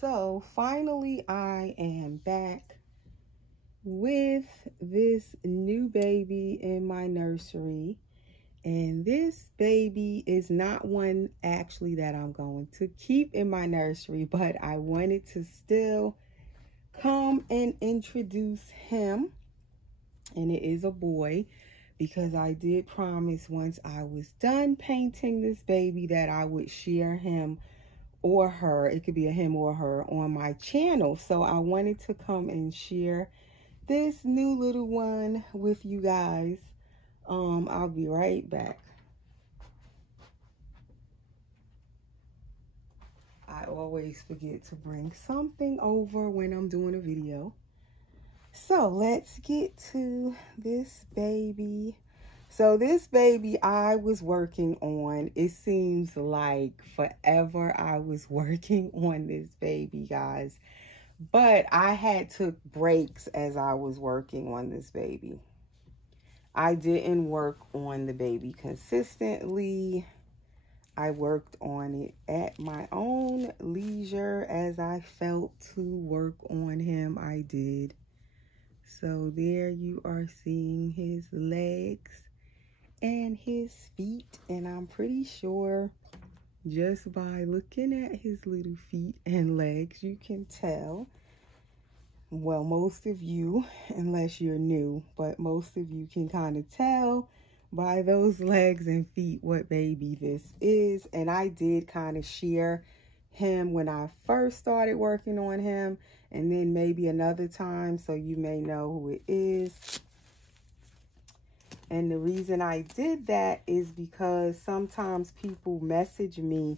So finally I am back with this new baby in my nursery, and this baby is not one actually that I'm going to keep in my nursery, but I wanted to still come and introduce him, and it is a boy because I did promise once I was done painting this baby that I would share him or her, it could be a him or her, on my channel. So I wanted to come and share this new little one with you guys. I'll be right back. I always forget to bring something over when I'm doing a video. So let's get to this baby. So this baby I was working on, it seems like forever I was working on this baby, guys. But I had took breaks as I was working on this baby. I didn't work on the baby consistently. I worked on it at my own leisure as I felt to work on him. I did. So there you are seeing his legs and his feet, and I'm pretty sure just by looking at his little feet and legs you can tell, well, most of you, unless you're new, but most of you can kind of tell by those legs and feet what baby this is. And I did kind of share him when I first started working on him, and then maybe another time, so you may know who it is. And the reason I did that is because sometimes people message me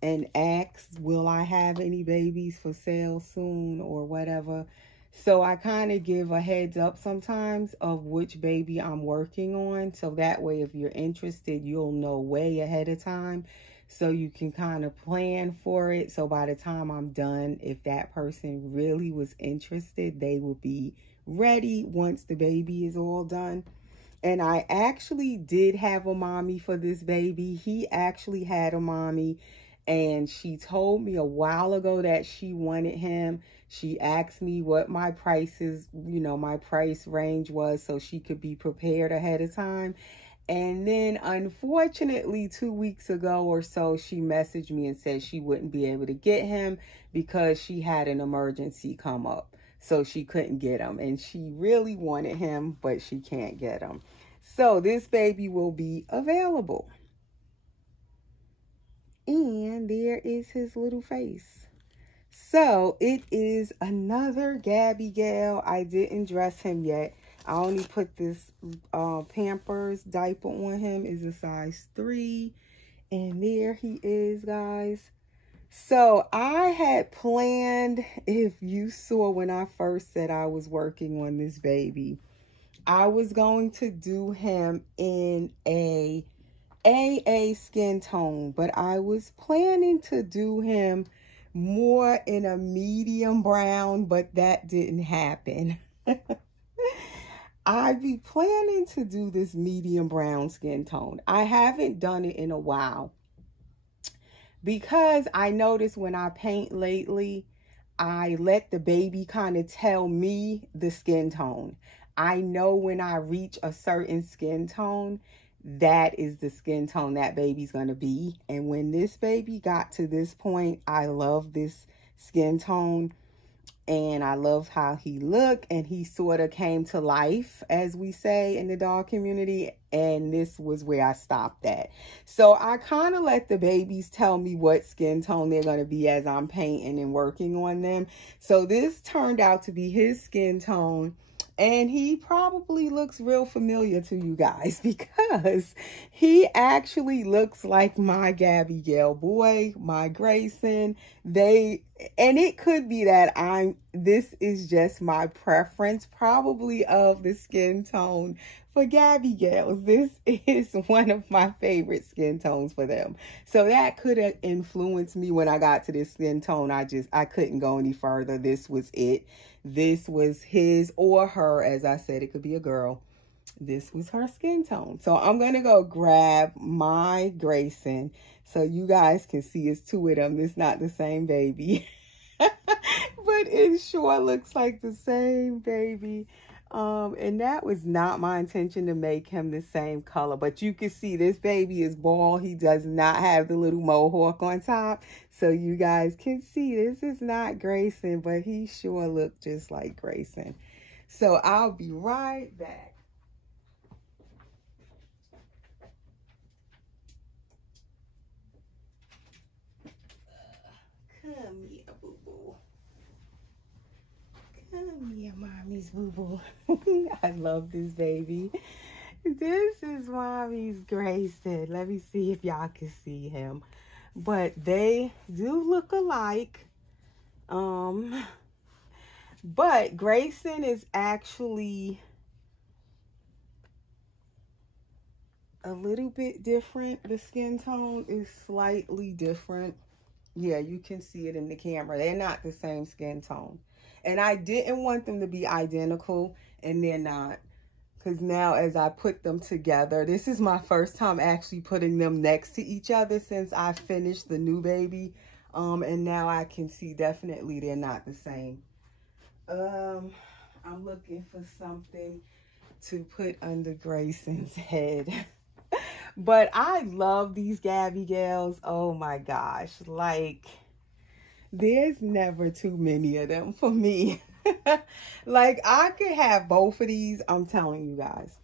and ask, will I have any babies for sale soon or whatever. So I kind of give a heads up sometimes of which baby I'm working on. So that way, if you're interested, you'll know way ahead of time. So you can kind of plan for it. So by the time I'm done, if that person really was interested, they will be ready once the baby is all done. And I actually did have a mommy for this baby. He actually had a mommy, and she told me a while ago that she wanted him. She asked me what my prices, my price range was, so she could be prepared ahead of time. And then unfortunately 2 weeks ago or so, she messaged me and said she wouldn't be able to get him because she had an emergency come up. So she couldn't get him, and she really wanted him, but she can't get him. So this baby will be available. And there is his little face. So it is another Gabby Gale. I didn't dress him yet. I only put this Pampers diaper on him. Is a size 3. And there he is, guys. So I had planned, if you saw when I first said I was working on this baby, I was going to do him in a AA skin tone, but I was planning to do him more in a medium brown, but that didn't happen. I'd be planning to do this medium brown skin tone. I haven't done it in a while, because I noticed when I paint lately, I let the baby kind of tell me the skin tone. I know when I reach a certain skin tone, that is the skin tone that baby's going to be. And when this baby got to this point, I love this skin tone. And I love how he looked, and he sort of came to life, as we say in the dog community. And this was where I stopped at. So I kind of let the babies tell me what skin tone they're going to be as I'm painting and working on them. So this turned out to be his skin tone. And he probably looks real familiar to you guys because he actually looks like my Gabby Gale boy, my Grayson. And it could be that this is just my preference probably of the skin tone for Gabby Gales. This is one of my favorite skin tones for them. So that could have influenced me when I got to this skin tone. I couldn't go any further. This was it. This was his or her, as I said, it could be a girl. This was her skin tone. So I'm going to go grab my Grayson so you guys can see it's 2 of them. It's not the same baby. But it sure looks like the same baby. And that was not my intention to make him the same color. But you can see this baby is bald. He does not have the little mohawk on top. So you guys can see this is not Grayson, but he sure looked just like Grayson. So I'll be right back. Come here, boo-boo. Come here, mommy's boo-boo. I love this baby. This is mommy's Grayson. Let me see if y'all can see him. But they do look alike. But Grayson is actually a little bit different. The skin tone is slightly different. Yeah, you can see it in the camera. They're not the same skin tone. And I didn't want them to be identical, and they're not. Because now as I put them together, this is my first time actually putting them next to each other since I finished the new baby. And now I can see definitely they're not the same. I'm looking for something to put under Grayson's head. But I love these Gabby Gals. Oh my gosh. Like, there's never too many of them for me. Like, I could have both of these. I'm telling you guys.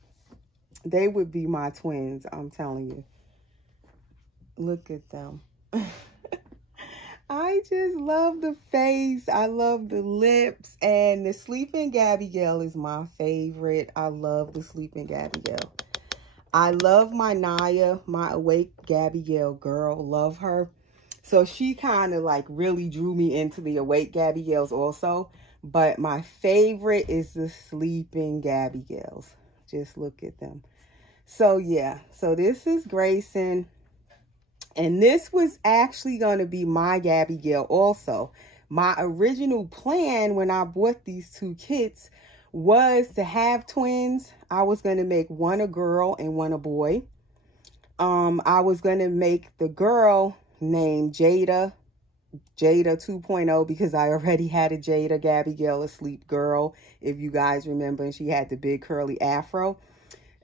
They would be my twins. I'm telling you. Look at them. I just love the face. I love the lips. And the Sleeping Gabby Gale is my favorite. I love the Sleeping Gabby Gale. I love my Naya, my Awake Gabby Gale girl. Love her. So she kind of like really drew me into the Awake Gabby Gales also. But my favorite is the Sleeping Gabby Gales. Just look at them. So yeah, so this is Grayson. And this was actually going to be my Gabby Gale also. My original plan when I bought these two kits was to have twins. I was going to make one a girl and one a boy. I was going to make the girl named Jada 2.0, because I already had a Jada Gabby Gale asleep girl, if you guys remember, and she had the big curly afro.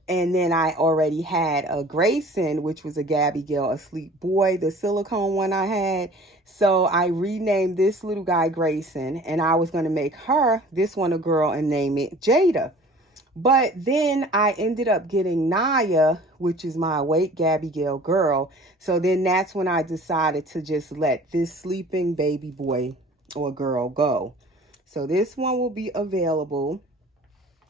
And then I already had a Grayson, which was a Gabby Gale asleep boy, the silicone one I had. So I renamed this little guy Grayson, and I was going to make her, this one, a girl, and name it Jada. But then I ended up getting Naya, which is my Awake Gabby Gale girl. So then that's when I decided to just let this sleeping baby boy or girl go. So this one will be available.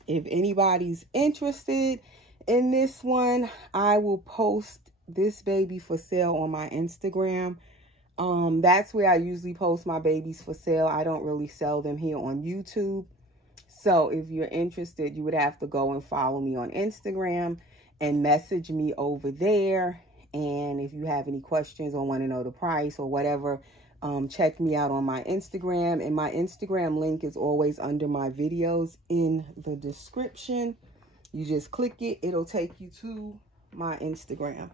If anybody's interested in this one, I will post this baby for sale on my Instagram. That's where I usually post my babies for sale. I don't really sell them here on YouTube. So if you're interested, you would have to go and follow me on Instagram and message me over there. And if you have any questions or want to know the price or whatever, check me out on my Instagram. And my Instagram link is always under my videos in the description. You just click it. It'll take you to my Instagram.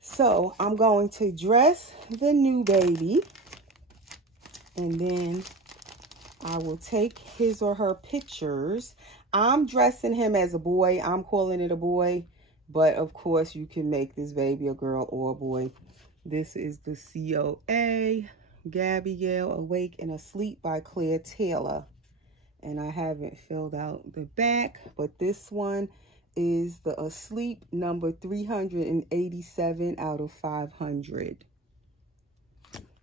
So I'm going to dress the new baby. And then I will take his or her pictures. I'm dressing him as a boy. I'm calling it a boy. But, of course, you can make this baby a girl or a boy. This is the COA, Gabby Gale, Awake and Asleep by Claire Taylor. And I haven't filled out the back. But this one is the Asleep number 387 out of 500.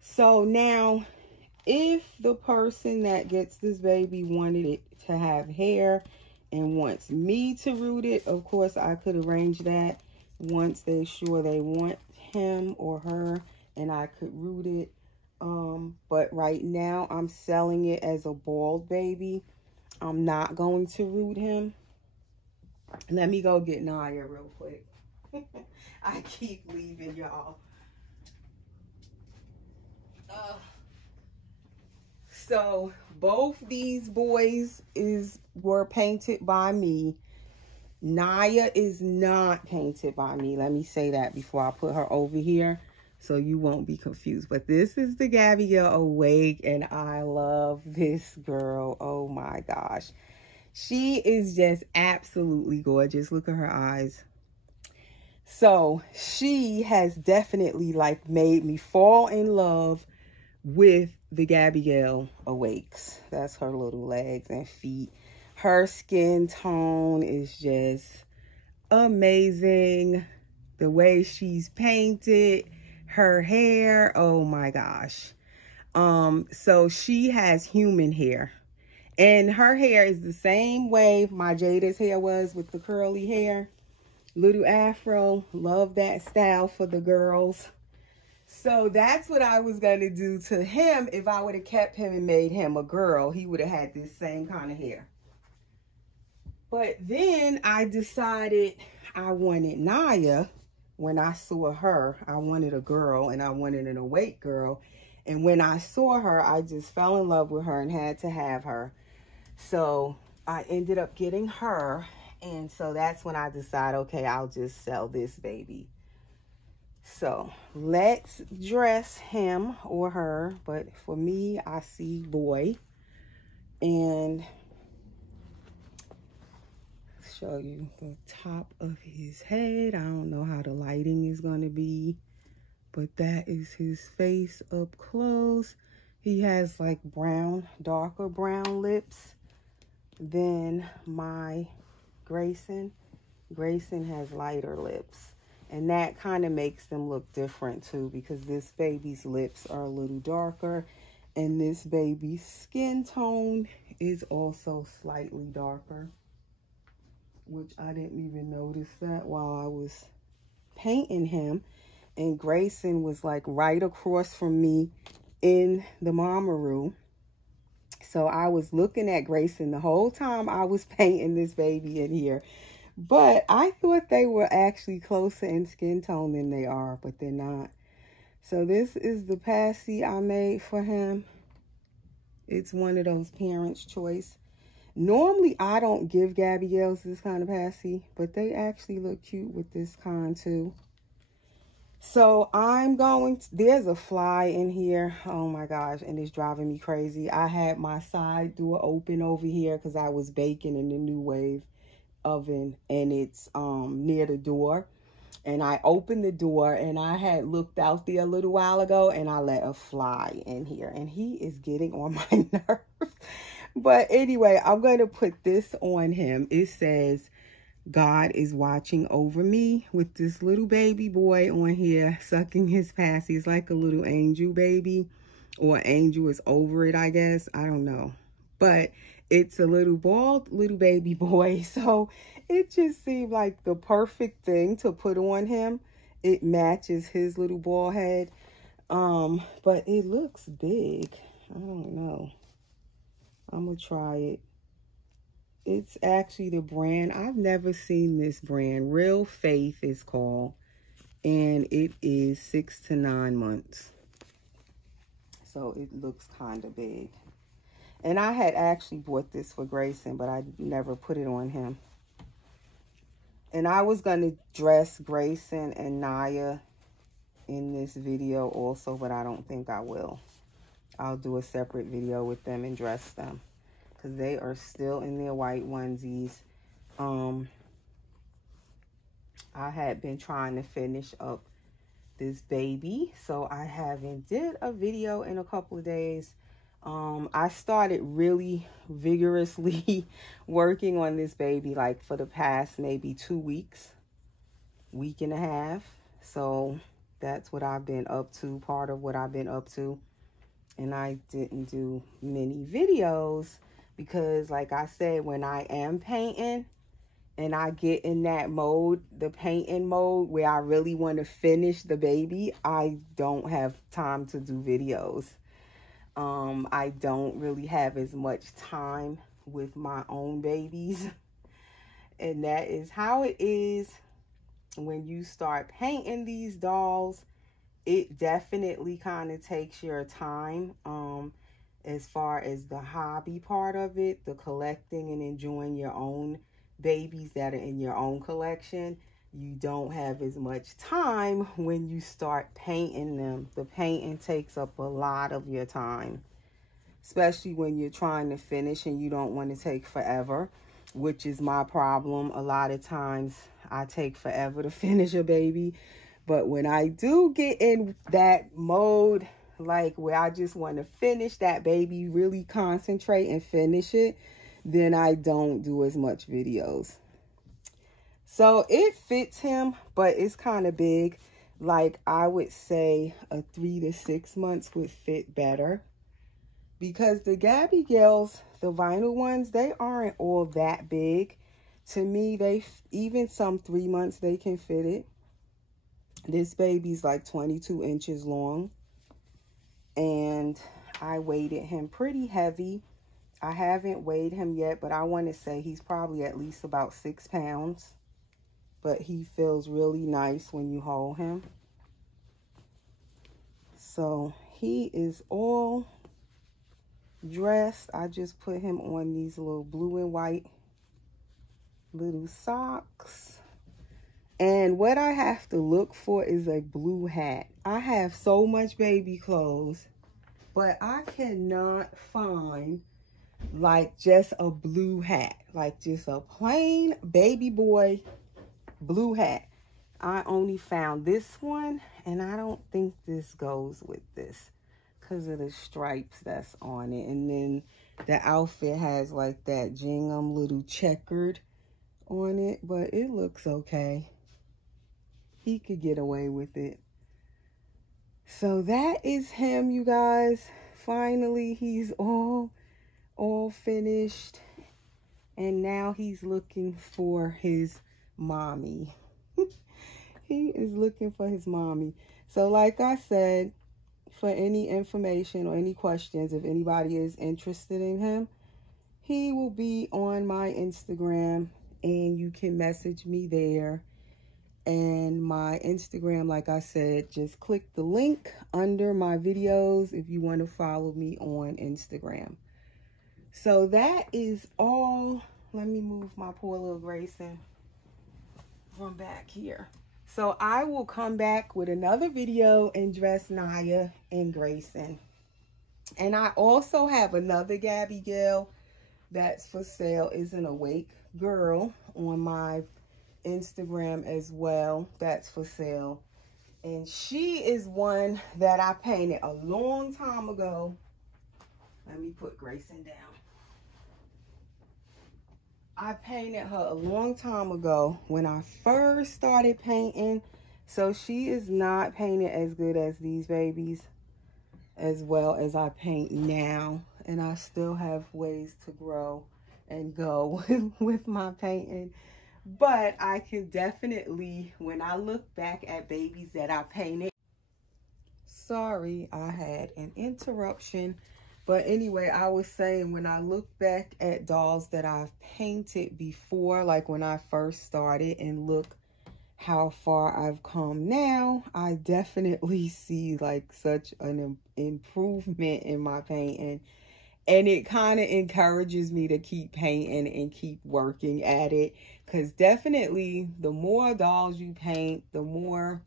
So, now, if the person that gets this baby wanted it to have hair and wants me to root it, of course, I could arrange that once they're sure they want him or her, and I could root it. But right now, I'm selling it as a bald baby. I'm not going to root him. Let me go get Naya real quick. I keep leaving y'all. So both these boys were painted by me. Naya is not painted by me. Let me say that before I put her over here so you won't be confused. But this is the Gabigail Awake, and I love this girl. Oh my gosh. She is just absolutely gorgeous. Look at her eyes. So she has definitely like made me fall in love with the Gabigail Awakes. That's her little legs and feet. Her skin tone is just amazing. The way she's painted, her hair, oh my gosh. So she has human hair. And her hair is the same way my Jada's hair was, with the curly hair. Little afro. Love that style for the girls. So that's what I was going to do to him. If I would have kept him and made him a girl, he would have had this same kind of hair. But then I decided I wanted Naya. When I saw her, I wanted a girl, and I wanted an awake girl. And when I saw her, I just fell in love with her and had to have her. So I ended up getting her. And so that's when I decided, okay, I'll just sell this baby. So let's dress him or her. But for me, I see boy. And show you the top of his head. I don't know how the lighting is going to be, but that is his face up close. He has like brown, darker brown lips than my Grayson. Grayson has lighter lips, and that kind of makes them look different too, because this baby's lips are a little darker and this baby's skin tone is also slightly darker, which I didn't even notice that while I was painting him. And Grayson was like right across from me in the mama room. So I was looking at Grayson the whole time I was painting this baby in here. But I thought they were actually closer in skin tone than they are, but they're not. So this is the passy I made for him. It's one of those parents' choice. Normally, I don't give Gabigails this kind of passy, but they actually look cute with this kind too. So I'm going to, there's a fly in here. Oh my gosh, and it's driving me crazy. I had my side door open over here because I was baking in the New Wave oven, and it's near the door. And I opened the door, and I had looked out there a little while ago, and I let a fly in here, and he is getting on my nerves. But anyway, I'm going to put this on him. It says, God is watching over me, with this little baby boy on here sucking his passy. He's like a little angel baby, or angel is over it, I guess. I don't know. But it's a little bald little baby boy. So it just seemed like the perfect thing to put on him. It matches his little bald head. But it looks big. I don't know. I'm going to try it. It's actually the brand. I've never seen this brand. Real Faith is called. And it is 6 to 9 months. So it looks kind of big. And I had actually bought this for Grayson, but I never put it on him. And I was going to dress Grayson and Naya in this video also, but I don't think I will. I'll do a separate video with them and dress them, because they are still in their white onesies. I had been trying to finish up this baby, so I haven't did a video in a couple of days. I started really vigorously working on this baby like for the past maybe 2 weeks, week and a half. So that's what I've been up to, part of what I've been up to. And I didn't do many videos because, like I said, when I am painting and I get in that mode, the painting mode where I really want to finish the baby, I don't have time to do videos. I don't really have as much time with my own babies. And that is how it is when you start painting these dolls. It definitely kind of takes your time as far as the hobby part of it, the collecting and enjoying your own babies that are in your own collection. you don't have as much time when you start painting them. The painting takes up a lot of your time, especially when you're trying to finish and you don't want to take forever, which is my problem. A lot of times I take forever to finish a baby, but when I do get in that mode, like where I just want to finish that baby, really concentrate and finish it, then I don't do as much videos. So it fits him, but it's kind of big. Like I would say a 3 to 6 months would fit better, because the Gabby Gales, the vinyl ones, they aren't all that big. To me, even some 3 months, they can fit it. This baby's like 22 inches long, and I weighted him pretty heavy. I haven't weighed him yet, but I want to say he's probably at least about 6 pounds. But he feels really nice when you hold him. So he is all dressed. I just put him on these little blue and white little socks. And what I have to look for is a blue hat. I have so much baby clothes, but I cannot find like just a blue hat, like just a plain baby boy blue hat. I only found this one, and I don't think this goes with this because of the stripes that's on it. And then the outfit has like that gingham little checkered on it, but it looks okay. He could get away with it. So that is him, you guys. Finally, he's all finished, and now he's looking for his mommy. He is looking for his mommy. So like I said, for any information or any questions, if anybody is interested in him, he will be on my Instagram, and you can message me there. And my Instagram, like I said, just click the link under my videos if you want to follow me on Instagram. So that is all. Let me move my poor little Grayson from back here. So I will come back with another video and dress Naya and Grayson. And I also have another Gabby Gale that's for sale. Is an awake girl on my Instagram as well. That's for sale. And she is one that I painted a long time ago. Let me put Grayson down. I painted her a long time ago when I first started painting. So she is not painted as good as these babies, as well as I paint now. And I still have ways to grow and go with my painting. But I can definitely, when I look back at babies that I painted. Sorry, I had an interruption. But anyway, I was saying, when I look back at dolls that I've painted before, like when I first started, and look how far I've come now, I definitely see like such an improvement in my painting. And it kind of encourages me to keep painting and keep working at it. Because definitely the more dolls you paint, the more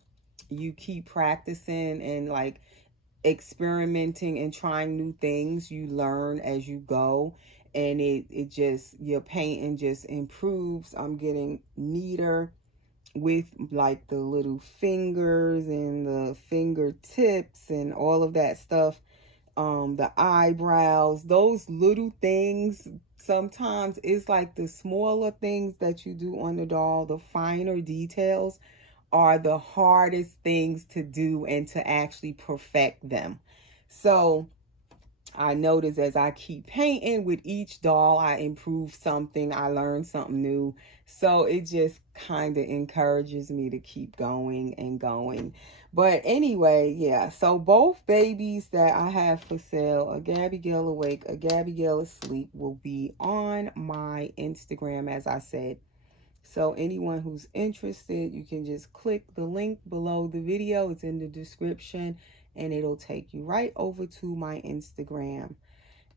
you keep practicing and like experimenting and trying new things, you learn as you go, and it just, your painting just improves. I'm getting neater with like the little fingers and the fingertips and all of that stuff. The eyebrows, those little things, sometimes it's like the smaller things that you do on the doll, the finer details are the hardest things to do and to actually perfect them. So I notice as I keep painting with each doll, I improve something, I learn something new. So it just kind of encourages me to keep going and going. But anyway, yeah, so both babies that I have for sale, a Gabby Gale Awake, a Gabby Gale Asleep, will be on my Instagram, as I said. So anyone who's interested, you can just click the link below the video. It's in the description, and it'll take you right over to my Instagram.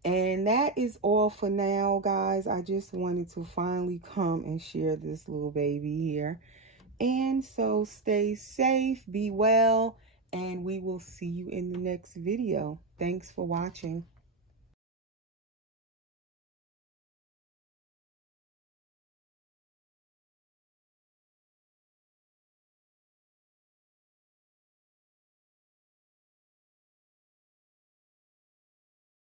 And that is all for now, guys. I just wanted to finally come and share this little baby here. And so stay safe, be well, and we will see you in the next video. Thanks for watching.